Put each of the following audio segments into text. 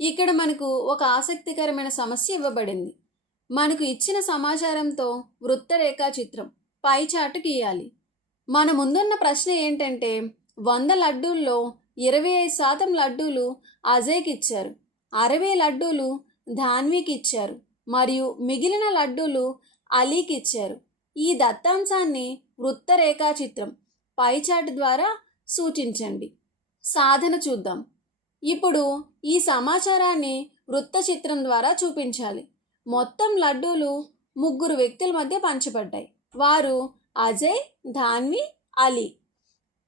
ఇక్కడ మనకు ఒక ఆసక్తికరమైన సమస్య ఇవ్వబడింది. మనకు ఇచ్చిన సమాచారంతో వృత్త రేఖాచిత్రం పై చార్ట్ గీయాలి. మన ముందున్న ప్రశ్న ఏంటంటే 100 లడ్డూల్లో 25% లడ్డూలు అజయ్కి ఇచ్చారు, 60 లడ్డూలు ధాన్వికి ఇచ్చారు మరియు మిగిలిన లడ్డూలు అలీకి ఇచ్చారు. ఈ దత్తాంశాన్ని వృత్త రేఖాచిత్రం పై చార్ట్ ద్వారా సూచించండి. సాధన చూద్దాం. ఇప్పుడు ఈ సమాచారాన్ని వృత్త చిత్రం ద్వారా చూపించాలి. మొత్తం లడ్డూలు 3 వ్యక్తుల మధ్య పంచబడ్డాయి. వారు అజయ్, ధాన్వి, అలీ.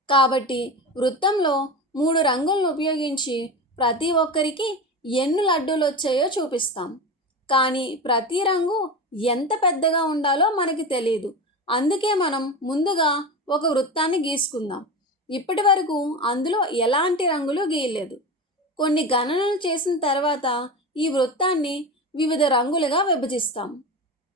కాబట్టి వృత్తంలో 3 రంగులను ఉపయోగించి ప్రతి ఒక్కరికి ఎన్ని లడ్డూలు వచ్చాయో చూపిస్తాం. కానీ ప్రతి రంగు ఎంత పెద్దగా ఉండాలో మనకి తెలియదు. అందుకే మనం ముందుగా ఒక వృత్తాన్ని గీసుకుందాం. ఇప్పటి వరకు అందులో ఎలాంటి రంగులు గీయలేదు. కొన్ని గణనలు చేసిన తర్వాత ఈ వృత్తాన్ని వివిధ రంగులుగా విభజిస్తాం.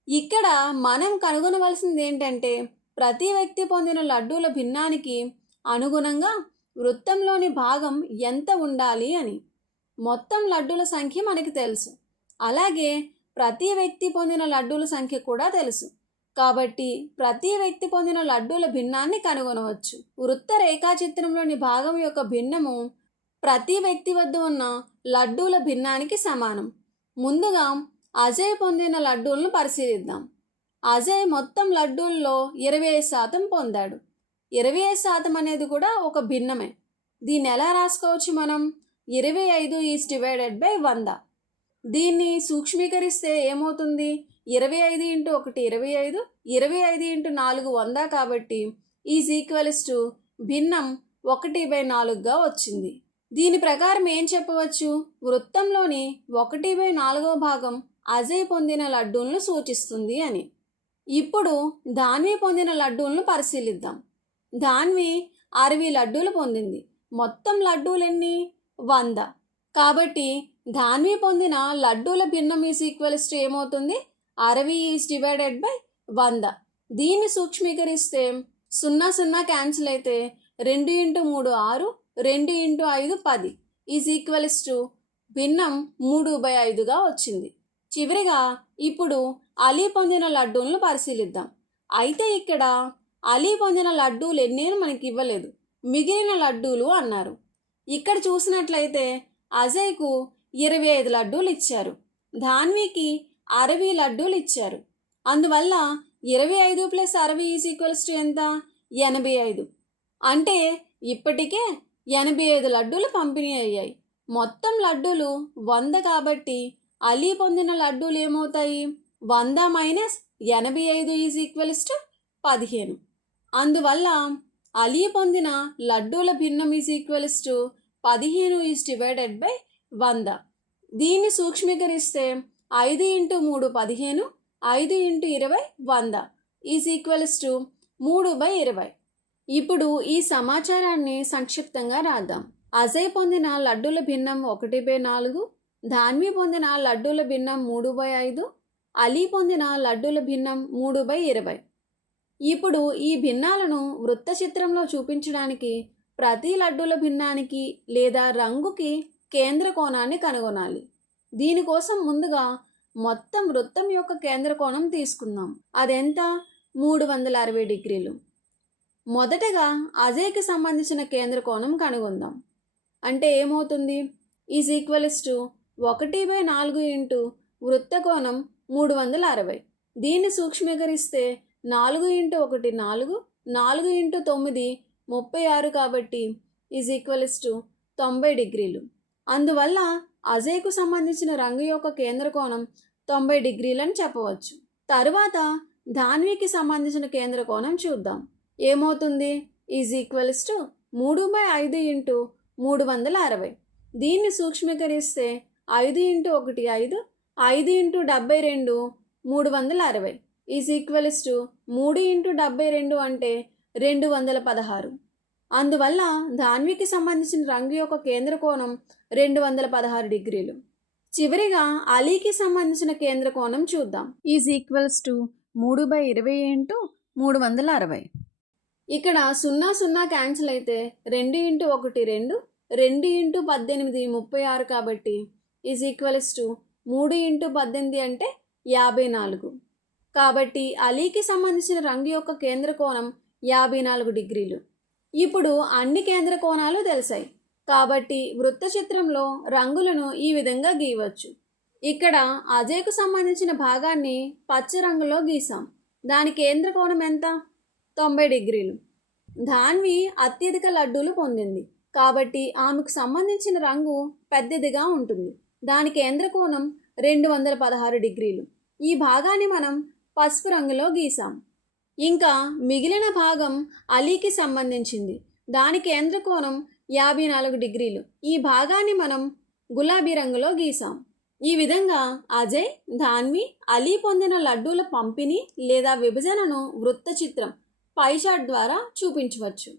ఇక్కడ మనం కనుగొనవలసింది ఏంటంటే ప్రతి వ్యక్తి పొందిన లడ్డూల భిన్నానికి అనుగుణంగా వృత్తంలోని భాగం ఎంత ఉండాలి అని. మొత్తం లడ్డూల సంఖ్య మనకి తెలుసు, అలాగే ప్రతి వ్యక్తి పొందిన లడ్డూల సంఖ్య కూడా తెలుసు. కాబట్టి ప్రతి వ్యక్తి పొందిన లడ్డూల భిన్నాన్ని కనుగొనవచ్చు. వృత్త రేఖాచిత్రంలోని భాగం యొక్క భిన్నము ప్రతి వ్యక్తి వద్ద ఉన్న లడ్డూల భిన్నానికి సమానం. ముందుగా అజయ్ పొందిన లడ్డూలను పరిశీలిద్దాం. అజయ్ మొత్తం లడ్డూల్లో 25% పొందాడు. 25% అనేది కూడా ఒక భిన్నమే. దీన్ని ఎలా రాసుకోవచ్చు మనం? 25/100. దీన్ని సూక్ష్మీకరిస్తే ఏమవుతుంది? 25 × 1 25, 25 × 4 100. కాబట్టి = భిన్నం 1/4గా వచ్చింది. దీని ప్రకారం ఏం చెప్పవచ్చు? వృత్తంలోని 1/4వ భాగం అజయ్ పొందిన లడ్డూలను సూచిస్తుంది అని. ఇప్పుడు ధాన్వి పొందిన లడ్డూలను పరిశీలిద్దాం. ధాన్వి 60 లడ్డూలు పొందింది. మొత్తం లడ్డూలు ఎన్ని? 100. కాబట్టి ధాన్వి పొందిన లడ్డూల భిన్నం ఏమవుతుంది? 60/100. దీన్ని సూక్ష్మీకరిస్తే 0 క్యాన్సిల్ అయితే 2 × 3 6, 2 × 5 10 భిన్నం 3/5గా వచ్చింది. చివరిగా ఇప్పుడు అలీ పొందిన లడ్డూలను పరిశీలిద్దాం. అయితే ఇక్కడ అలీ పొందిన లడ్డూలు ఎన్ని మనకి ఇవ్వలేదు, మిగిలిన లడ్డూలు అన్నారు. ఇక్కడ చూసినట్లయితే అజయ్కు 25 లడ్డూలు ఇచ్చారు, ధాన్వికి 60 లడ్డూలు ఇచ్చారు. అందువల్ల 25 + 60 ఎంత? 85. అంటే ఇప్పటికే 85 లడ్డూలు పంపిణీ అయ్యాయి. మొత్తం లడ్డూలు 100 కాబట్టి అలీ పొందిన లడ్డూలు ఏమవుతాయి? 100 - 85 = 15. అందువల్ల అలీ పొందిన లడ్డూల భిన్నం 15/100. దీన్ని సూక్ష్మీకరిస్తే 5 × 3 15, 5 × 20 100 3/20. ఇప్పుడు ఈ సమాచారాన్ని సంక్షిప్తంగా రాద్దాం. అజయ్ పొందిన లడ్డూల భిన్నం 1/4, ధాన్వి పొందిన లడ్డూల భిన్నం 3/5, అలీ పొందిన లడ్డూల భిన్నం 3/20. ఇప్పుడు ఈ భిన్నాలను వృత్త చిత్రంలో చూపించడానికి ప్రతి లడ్డూల భిన్నానికి లేదా రంగుకి కేంద్ర కోణాన్ని కనుగొనాలి. దీనికోసం ముందుగా మొత్తం వృత్తం యొక్క కేంద్ర కోణం తీసుకుందాం. అదెంత? 360 డిగ్రీలు. మొదటగా అజయ్కి సంబంధించిన కేంద్ర కోణం కనుగొందాం. అంటే ఏమవుతుంది? = 1/4 వృత్త కోణం 360. దీన్ని సూక్ష్మీకరిస్తే 4 × 1 4, 4 × 9 36. కాబట్టి = 90 డిగ్రీలు. అందువల్ల అజయ్కు సంబంధించిన రంగు యొక్క కేంద్ర కోణం 90 డిగ్రీలు అని చెప్పవచ్చు. తరువాత ధాన్వికి సంబంధించిన కేంద్ర కోణం చూద్దాం. ఏమవుతుంది? = 3/5 × 360. దీన్ని సూక్ష్మీకరిస్తే 5 × 1 5, 5 × 72 360 3 × 72 అంటే 216. అందువల్ల ధాన్వికి సంబంధించిన రంగు యొక్క కేంద్ర కోణం 216 డిగ్రీలు. చివరిగా అలీకి సంబంధించిన కేంద్ర కోణం చూద్దాం. = 3/20 × 360. ఇక్కడ 0 క్యాన్సిల్ అయితే 2 × 1 2, 2 × 18 36. కాబట్టి ఈజ్ ఈక్వల్స్ టు 3 × 18 అంటే 54. కాబట్టి అలీకి సంబంధించిన రంగు యొక్క కేంద్ర కోణం 54 డిగ్రీలు. ఇప్పుడు అన్ని కేంద్ర కోణాలు తెలిసాయి కాబట్టి వృత్త చిత్రంలో రంగులను ఈ విధంగా గీయవచ్చు. ఇక్కడ అజయ్కు సంబంధించిన భాగాన్ని పచ్చ రంగులో గీసాం. దాని కేంద్ర కోణం ఎంత? 90 డిగ్రీలు. ధాన్వి అత్యధిక లడ్డూలు పొందింది కాబట్టి ఆమెకు సంబంధించిన రంగు పెద్దదిగా ఉంటుంది. దాని కేంద్ర కోణం 216 డిగ్రీలు. ఈ భాగాన్ని మనం పసుపు రంగులో గీసాం. ఇంకా మిగిలిన భాగం అలీకి సంబంధించింది. దాని కేంద్ర కోణం 54 డిగ్రీలు. ఈ భాగాన్ని మనం గులాబీ రంగులో గీసాం. ఈ విధంగా అజయ్, ధాన్వి, అలీ పొందిన లడ్డూల పంపిణీ లేదా విభజనను వృత్త చిత్రం పై చార్ట్ ద్వారా చూపించవచ్చు.